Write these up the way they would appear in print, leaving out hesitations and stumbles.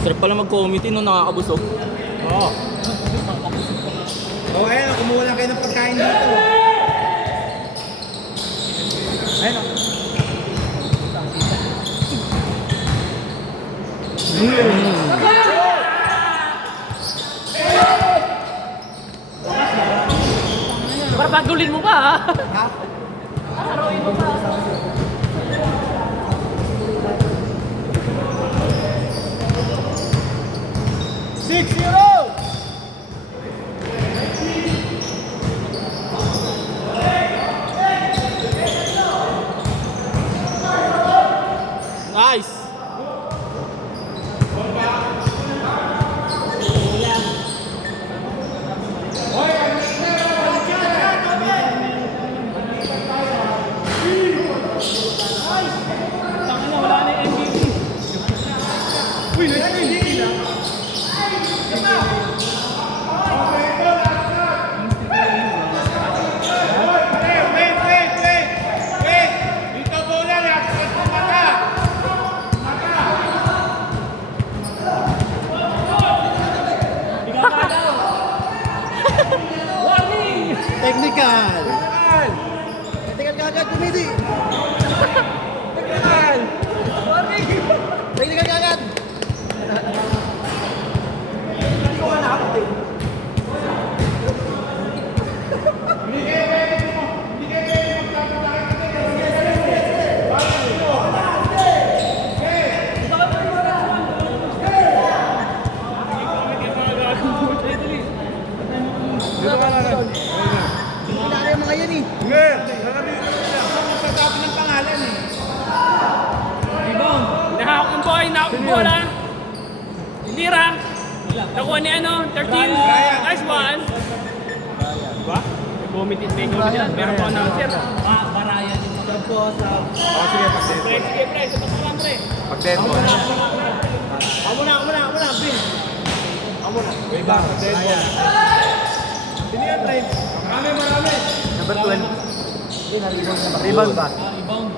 Sarap pala mag-committee nung nakakabusog. Oo. Oh, ayun, kumuha lang kayo ng pagkain dito. Ayun o. Para pagulin mo pa ha? Ha? Araw-in mo pa. Nice! Technical! Technical kagad, kumidi! Technical! Technical kagad! Hindi ko nga nakapot eh. Pinari yung mga yan eh. Sige! Sa tabi ng pangalan eh. Rebound. Nahawak ng boy, nahawak ng bola. Lira. Nakuha ni ano, 13. Nice one. Diba? Committee lang. Meron po announcer. Barayan. Oh, sige, pag-dead Pre, sige pre. Sapat mo lang pre. Pag-dead ball. Ako muna, Bin. Ako muna. Way back, pag-dead ball. Sino yan, Ray? Marami. Number 12. Rebound ba? Rebound.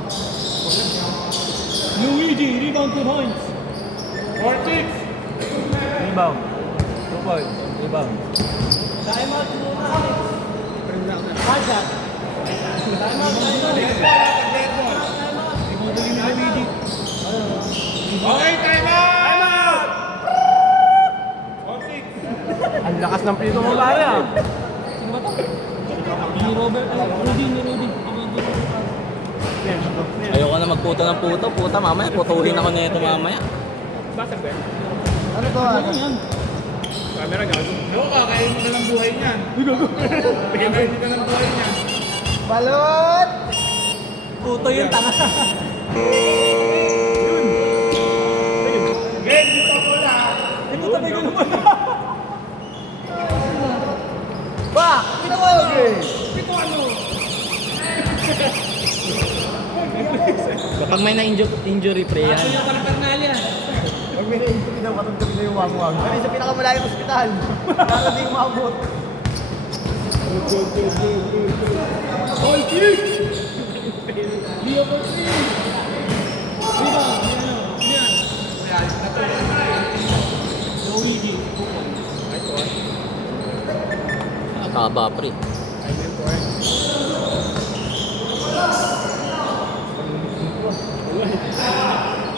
Luigi, rebound 2 points. 4-6. Rebound. 2 points. Rebound. Time out muna. Hard shot. Time out. Okay, time out! Time out! Ang lakas ng pito mo, pare ah. Sino ba to? Ni Robert, Rudy. Ayoko na magputo ng puto. Puta mamaya, putuhin ako na ito mamaya. Basag ba yan? Ano to? Ano yan? Camera gago. Oo, kakain mo na ng buhay niyan. Kakain mo na ng buhay niyan. Balot! Puto yung tanga. Game, dito ko na. Puto ba yung naman? Ba! Ito ko game! Ito ano? Kapag may na-injury pre yan. Ano yung parang yan? Pag may naisip daw katong-tabi na yung wang-wang. Ano sa pinakamalayong ospital? Para di maabot. All kick! Leo for 3! Rebound! Yan. Luigi. Taba pre.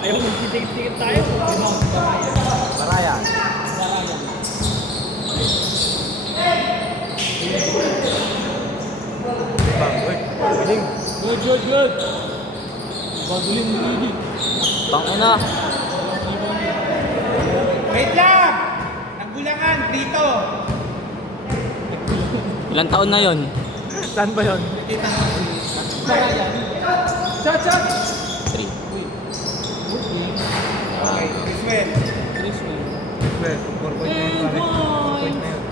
Ayaw magsitikit-tikit tayo. Rebound. Maraya. Galing. Good. Bagulin mo Luigi. Tangina. Wait lang! Nagbulangan dito. Ilang taon na yon? Saan ba yun? Shot! 3. Okay, Ismael. Ismael, 4 point na yun, pare. 4 point na yun.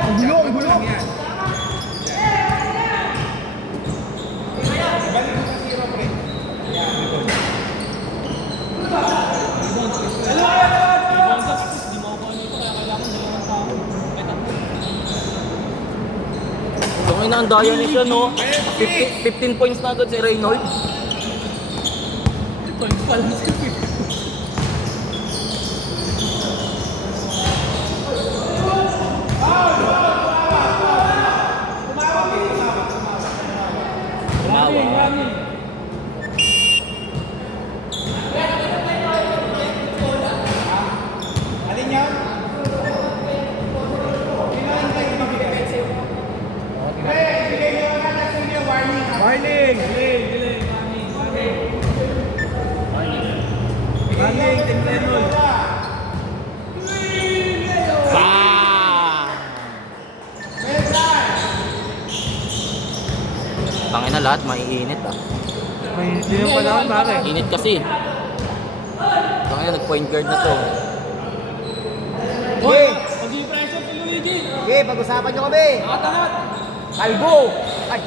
Ang gulo! Yan. Balik mo sa zero, pre. Yan, good. Rebound ka kasi di mo ako ano ito kaya kailangan dalawang tao. Tangin na ang daya ni siya, no? 15 points na agad si Reynolds. Alin yan? Warning! Warning, Team Reynolds. Tangin na lahat, maiinit ah. May hindi yung panahon, pare. Init kasi. Tangin na, nag-point guard na to. Hey! Pag-i-pressure si Luigi. Okay, pag-usapan nyo kami. Lahat. Kalbo! Ay!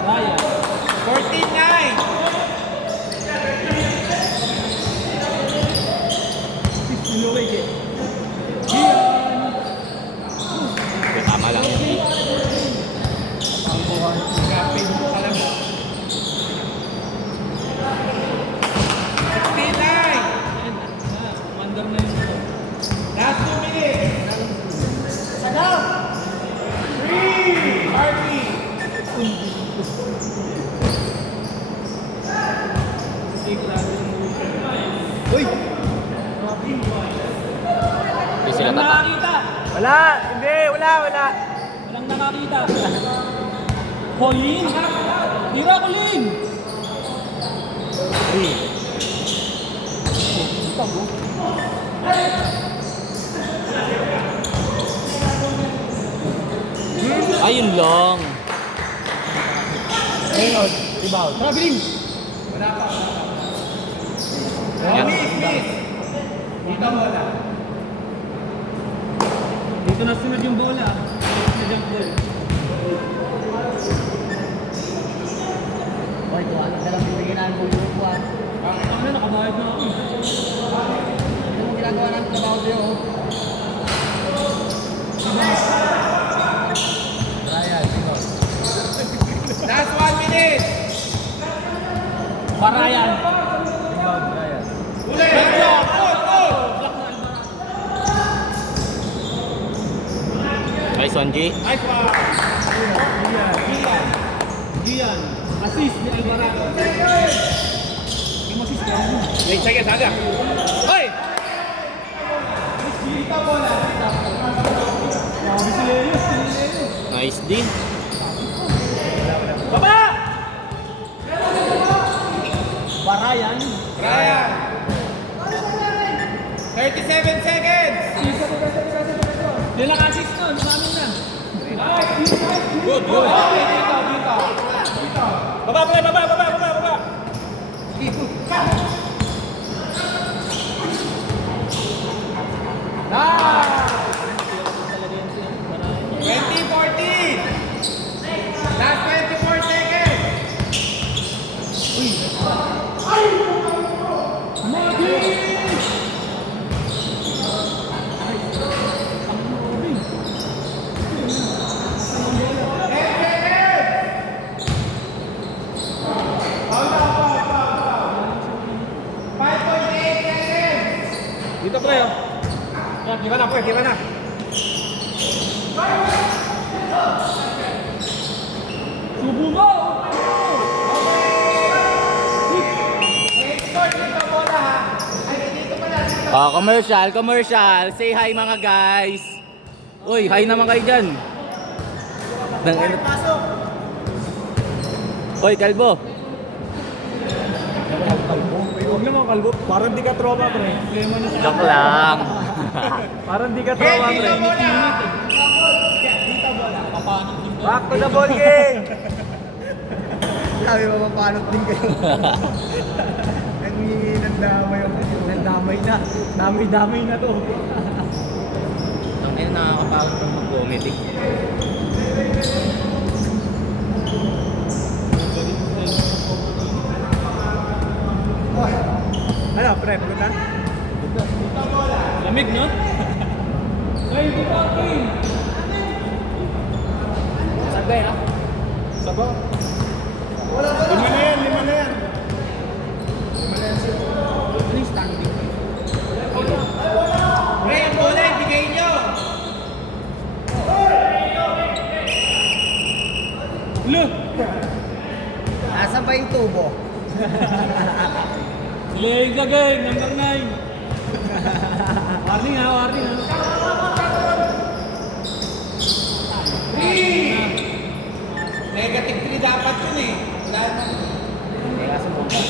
Raya. 14-9! Si Luigi. Tama lang yun. Mandar na yun. Last 2 minutes! Sagaw! 3! Harvey! Uy! Hindi sila Walang tata. nakakita. Wala! Hindi! Wala! Walang nakakita. Colin? Tira Colin! 3. Ayun lang. Reynolds, rebound. Traveling! Yan. Dito bola. Dito na sunod yung bola. Sa jump ball. Hoy, kuha na dalang bibigyan namin po yung buwan. Ano, nakabayad na ako. Ano ang ginagawa namin trabaho sa'yo? Ryan, sino? Last 1 minute! Barayan. Rebound, Ryan. Kay Sonji. Gian. Assist ni Alvarado. Yung assist ka. Wait, second, saga. Hoy! Sabi si Leo. Nice din. Baba! Barayan. Ryan! 37 seconds! Hindi lang assist nun. Umamin na. Good, good. Baba, pre, baba. 20-14! Last 24 seconds! Dito pre, oh. Yan, gimana pre, gimana? Subo mo! Oh, commercial. Say hi mga guys. Uy, hi naman kayo dyan. Pasok! Uy, Kalbo. Huwag naman kalbo, parang di ka tropa pre. Joke lang. Parang di ka tropa pre. Back to the ball game! Sabi mo, mapanot din kayo. Nagdamay ako. Nagdamay na. Dami-damay na to. Ang ina nakakapagod pag mag-comedy. lamig, no? Ay, hindi pa ako eh. Sabay ha? Saba. Lima na yan, lima na yan. Ano yung standing? Pre, ang bola, ibigay nyo. Look! Nasaan ba yung tubo? Leg again, number 9. Warning ha, warning ha. Negative 3 dapat yun eh. Wala na. Kaya sa bomba.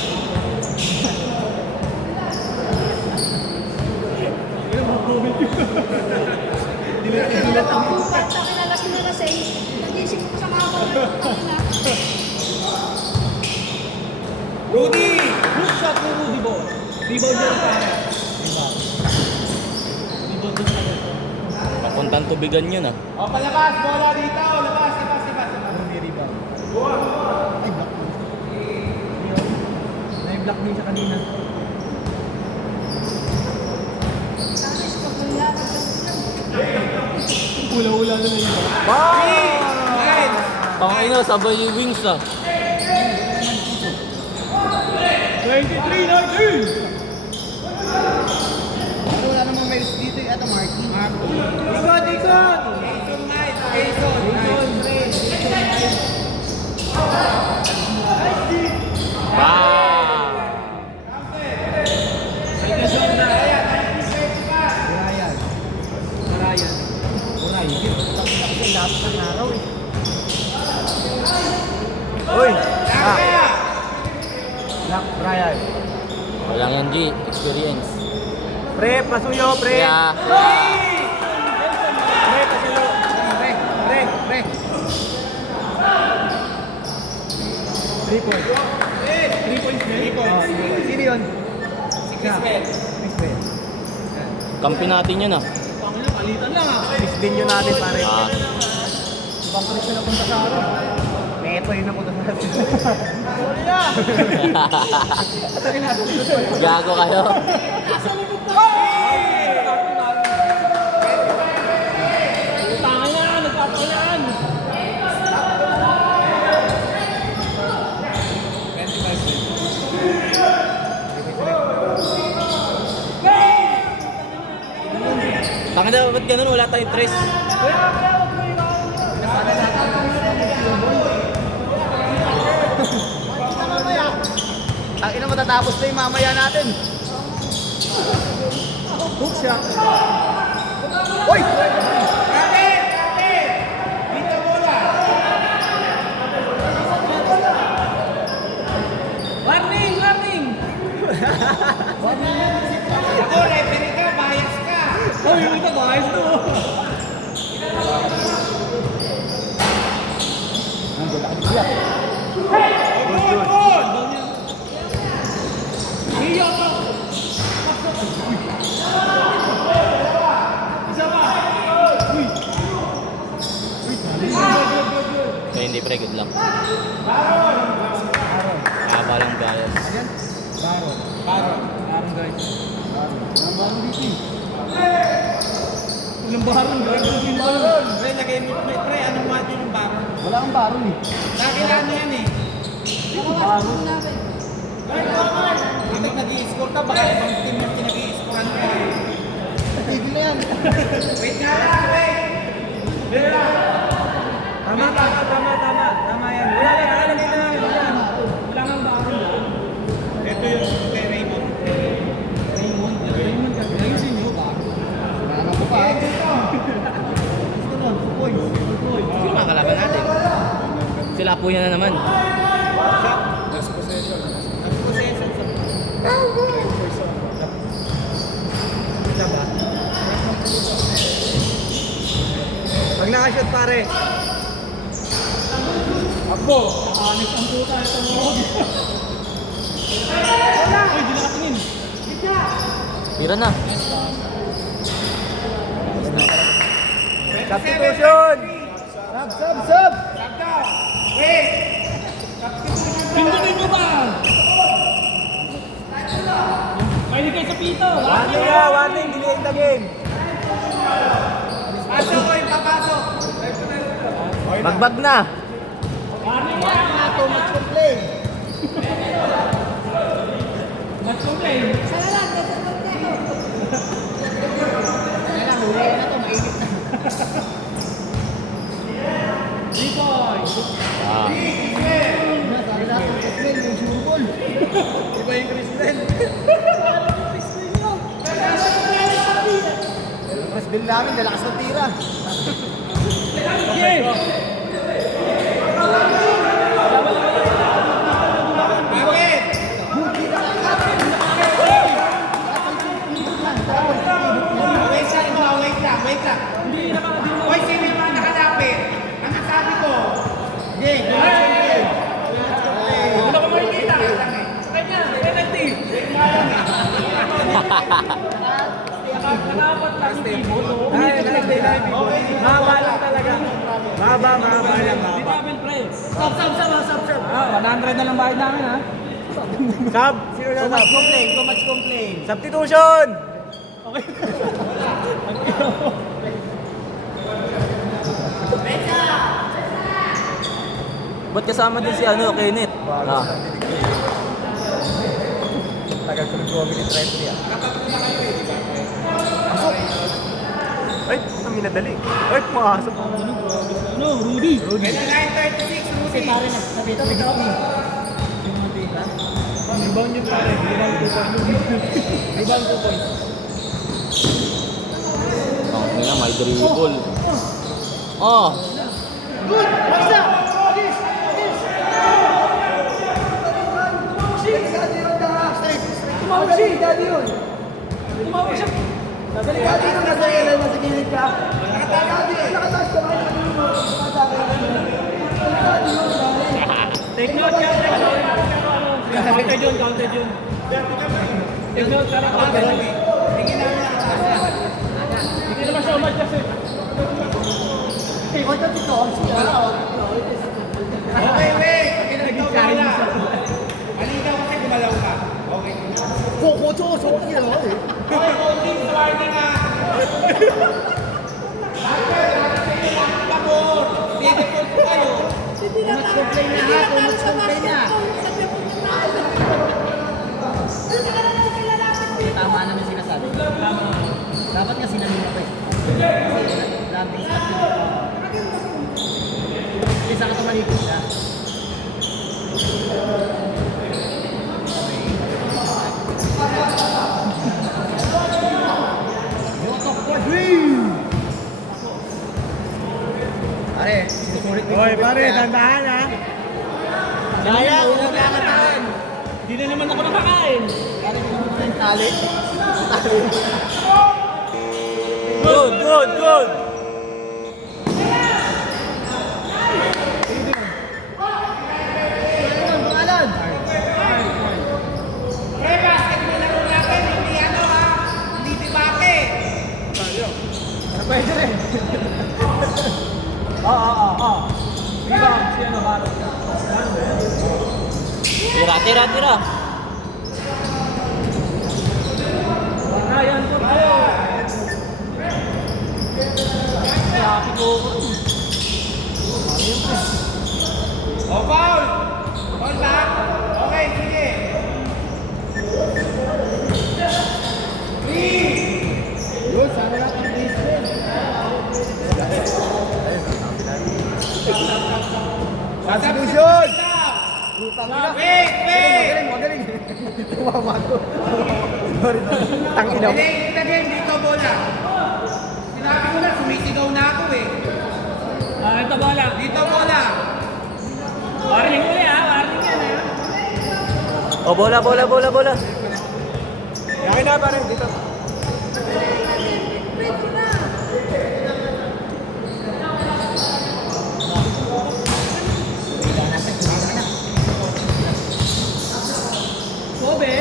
Basta kilala ko na kasi, nag-isip ko sa mga kanina. Rudy! Good shot mo, Rudy Ball. Rebound yun pare. Rebound yun pare. Papuntang tubigan yun ah. O, palabas! Bola dito! Labas! Labas! Labas! May rebound. Ay, block mo. Na-block din siya kanina. Tapos kapag yan, Ula-ula na yun. Tangina, sabay yung wings ah. 23-19! Wala namang may dito yung ato, Marky. Ikot! Ikot! Jason Knight! Jason! Wow! Uy! Black Brian. Walang yan G, experience. Pre, pasuyo, pre! Kaya, Pre, pasuyo! Pre, pre, pre! 3 points. 3 points, 3 points. Sino yun? Si Criswell. Criswell. kampi natin yun ah. Pangina, palitan lang ah. Din yun natin, pare. Ah, Ibang Criswell na punta sa araw. Neto yun na punta sa araw. gago kayo. Tangin na, nagpapalaan. Tangina, ba't ganun? Wala tayong tres. Ang ina matatapos na yung mamaya natin. Hook shot. Uy! Warning, warning! Ako, referee ka, bias ka. Oh, yung ito, bahayos to. Iyo to! Isa pa! Uy! Kaya hindi pre, good luck. Haba lang bias. Baron guys. Ilang baron, guys. Pre, lagay mo, pre, anong mati yung baron? Wala kang baron eh. Lagi na ano yan eh. Baron namin. Kapag nag-i-score ka, baka ibang team yung pinag-i-scorean ka. Tigil na yan. Wait nga lang, wait! Tama yan. Wala lang, nakalagay na yan. Wala kang baron yan. Ito yung kay Raymond. Raymond ka, ayusin nyo ba? Wala ko pa. Gusto nun, 2 points. Sino mga kalaban natin? Sila po yan na naman. Last possession. Pag nakashot pare. Abo, nakanis ang puta ito mo. Ay, di nakatingin. Tira na. Substitution! Sub! Pindutin nyo ba? Mahilig kayo sa pito. Warning na, warning. Delay the game. Pasok ko yung papasok. Bagbag na. Warning na. Match complain. Match complain. Sana lang, nagsagot niya ako. Lipoy. Iba yung Kristen. Mas bill namin, dalakas ng tira. Okay. Wait lang. Hoy, sino yung mga nakalapit? Ang nasabi ko. Hindi, Ano ko makikita? Sa kanya, penalty. Nakapat lang yung Mahaba lang talaga. Mahaba lang. Di double price. Stop. 100 na lang bayad namin ha. Sub? Sino na sub? Too much complain. Substitution! Ba't kasama din si Kenneth? Ah. Tagal ko nag-community referee ah. Pasok! Ay, ang minadali. Ay, pumasok. Ano, Rudy? Rudy. 9:36, Rudy. Kasi pare na, sabi ito, Rebound yun pare. Rebound 2 points. Oh, nga, may dribble. Oh. Good! Basta! Agis! Tumawag siya! Delikado yun! Tumawag siya. Delikado yun! Nasa ilan, nasa gilid ka. Delikado yun! Nakataas ka ba? Delikado yun! Take note yan, take note. Counted yun, counted yun. Take note, pero counted yun. Hindi naman siya umat kasi. Okay, wait! Naging kain mo siya. Malinaw kasi gumalaw ka. Okay. Kukuto, soki na ako eh. Okay, warning ah. Dito po kayo. Tumatch complain na ha, tumatch complain na. Tama naman sinasabi. Dapat nga sinanong ako eh. Kasi lambing stop yun. Isa ka tumalikod siya. Pare, sinusulit mo. Hoy, pare, tandaan ha. Kaya, huwag kakatahan. Hindi na naman ako nakakain. Pare, hindi mo na yung tali. Good. Pangalan! Pre, basketball na rin natin. Hindi ano ha. Hindi debate. Pwede rin. Rebound, si ano, Baro. Tira. Ayan po tayo. Traffic over. O, foul! Foul back. Okay, sige. 3! Yun, sana lang ang basement. Substitution! Wait! Magaling. Tangina mo. Hindi, game dito bola. Sinabi ko na, sumisigaw na ako eh. Ito bola. Dito bola. Warning uli ha, warning yan ha. Oh, bola. Yakin na pare, dito. Pwede na. Kobe.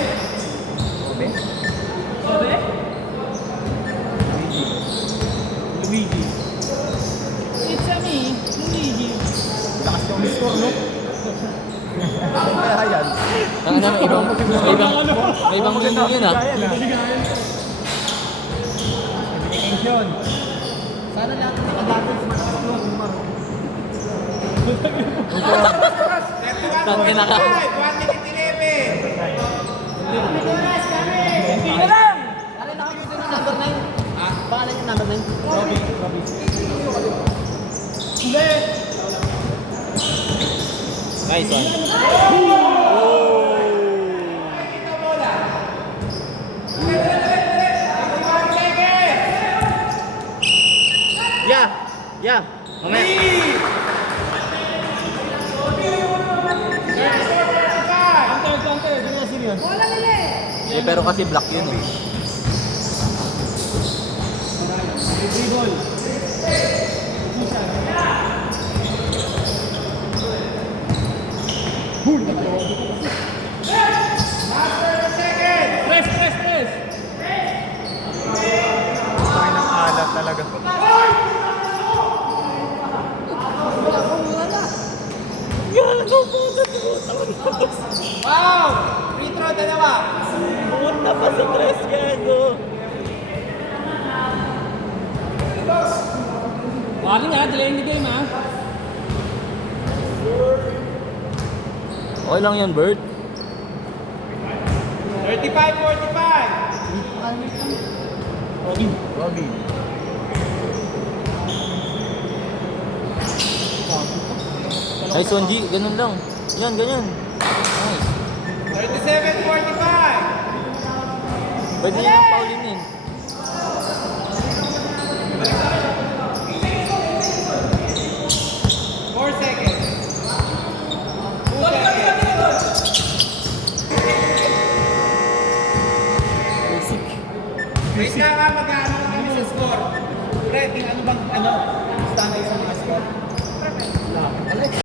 Luigi. It's a me, Luigi. Lakas yung score, no? Kaya yan. Ang ano, may ibang meaning yun ah. Communication. Sana lahat ng nakadagdag smart phone. Tangin na ka. 1 minute 11. Hindi na lang! Ano nakayusin ng number 9? Pangalan yung number 9? Robby. Nice one. Yeah. Mamaya. Bola nila eh. Eh, pero kasi black yun eh. Press! Sakay ng alat talaga. Wow! Free throw dalawa. Pumunta pa sa tres, gago. Wali nga, delay the game ha. Okay lang yan, Bert. 35-45. Robby. Nice one, G. Ganun lang. Yan, ganyan. Nice. 37-45. Pwede nyo yung Pauline yun. Four seconds. 2 seconds. Wait lang ha, mag-ano kami sa score. Fred, yung ano bang, stand